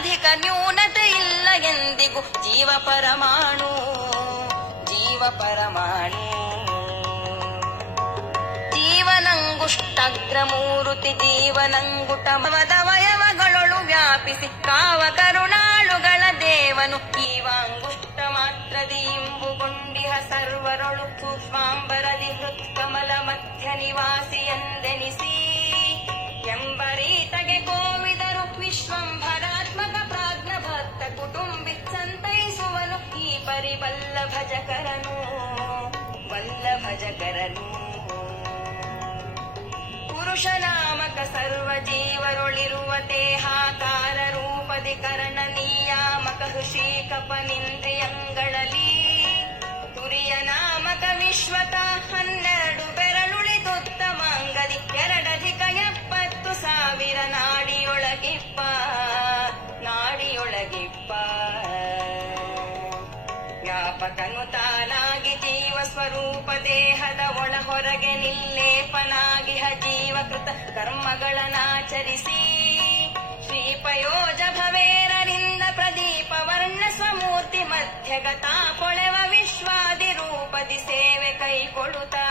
ಅಧಿಕ ನ್ಯೂನತೆ ಇಲ್ಲ ಎಂದಿಗೂ ಜೀವ ಪರಮಾಣು ಜೀವನಂಗುಷ್ಟಾಗ್ರಮೂರುತಿ ಜೀವನಂಗುಟ ಮದವಯವಗಳೊಳು ವ್ಯಾಪಿಸಿ ಕಾವ ಕರುಣಾಳುಗಳ ದೇವನು ಜೀವಾಂಗುಷ್ಟ ಮಾತ್ರದಿ ಇಂಬುಗೊಂಡಿಹ ಸರ್ವರೊಳು ಸೂಕ್ಷ್ಮಾಂಬರದಿ ಹೃತ್ಕಮಲ ಮಧ್ಯ ನಿವಾಸಿ ಎಂದೆನಿಸಿ ಎಂಬರೀತಗೆ ಕೋವಿದರು ವಿಶ್ವಂಭರಾತ್ಮಕ ಪ್ರಾಜ್ಞ ಭಕ್ತ ಕುಟುಂಬಿ ಸಂತೈಸುವನು ಈ ಪರಿ ವಲ್ಲಭಜಕರನು ಪುರುಷ ನಾಮಕ ಸರ್ವ ಜೀವರೊಳಿರುವ ದೇಹಾಕಾರ ರೂಪದಿ ಕರಣ ನಿಯಾಮಕ ಹೃಷಿಕಪನಿಂದ್ರಿಯಂಗಳಲ್ಲಿ ತುರಿಯ ನಾಮಕ ವಿಶ್ವತ 12 ಬೆರಳುಳಿದುತ್ತಮಾಂಗದಿ 2,70,000 ನಾಡಿಯೊಳಗಿಪ್ಪ ವ್ಯಾಪಕನು ತಾನಾಗಿ ಜೀವ ಸ್ವರೂಪ ದೇಹದ ಒಳ ಹೊರಗೆ ನಿಲ್ಲೇಪನಾಗಿಹ ಜೀವಕೃತ ಕರ್ಮಗಳನ್ನಾಚರಿಸಿ ಶ್ರೀಪಯೋಜ ಭವೇರರಿಂದ ಪ್ರದೀಪ ವರ್ಣ ಸ್ವಮೂರ್ತಿ ಮಧ್ಯಗತ ಕೊಳೆವ ವಿಶ್ವಾದಿ ರೂಪದಿ ಸೇವೆ ಕೈಕೊಡುತ್ತಾ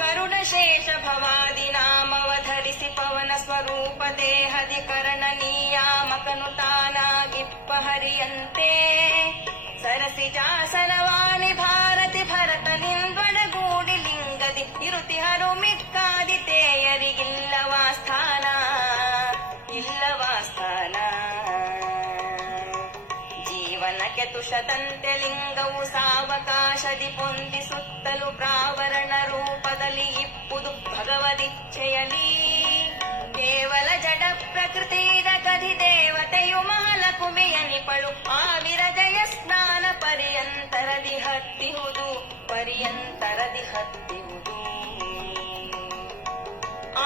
ಗರುಡ ಶೇಷ ಭವಾದಿ ನಾಮವಧರಿಸಿ ಪವನ ಸ್ವರೂಪ ದೇಹದಿ ಕರಣ ನಿಯಾಮಕನು ತಾನಾಗಿಪ್ಪ ಹರಿಯಂತೆ ಸರಸಿಜಾಸನವಾಣಿ ಭಾರತಿ ಭರತನಿಂದೊಡಗೂಡಿ ಲಿಂಗದಿ ಇರುತಿಹರು ಮಿಕ್ಕಾದಿ ತೇಯರಿಗಿಲ್ಲವಾ ಸ್ಥಾನ ಜೀವನಕ್ಕೆ ತುಷದಂತೆ ಲಿಂಗವು ಸಾವಕಾಶದಿ ಪೊಂದಿಸುತ್ತಲೂ ಪ್ರಾವರಣ ರೂಪದಲ್ಲಿ ಇಪ್ಪುದು ಭಗವದಿಚ್ಛೆಯಲಿ ಕೇವಲ ಜಡ ಪ್ರಕೃತಿದ ಕಧಿ ದೇವತೆಯು ಮಹಾಲಕುಮಿಯನಿಪಳು ಆವಿರಜಯ ಸ್ನಾನ ಪರ್ಯಂತರದಿ ಹತ್ತಿಹುದು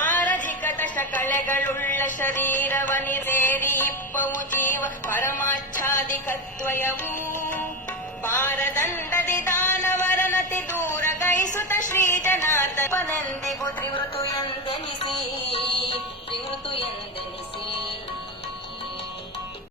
ಆರಧಿಕ ದಶಕಳೆಗಳುಳ್ಳ ಶರೀರವನಿ ಸೇರಿ ಇಪ್ಪವು ಜೀವ ಪರಮಾಚ್ಛಾದಿಕದ್ವಯವು ಪಾರದಂಡ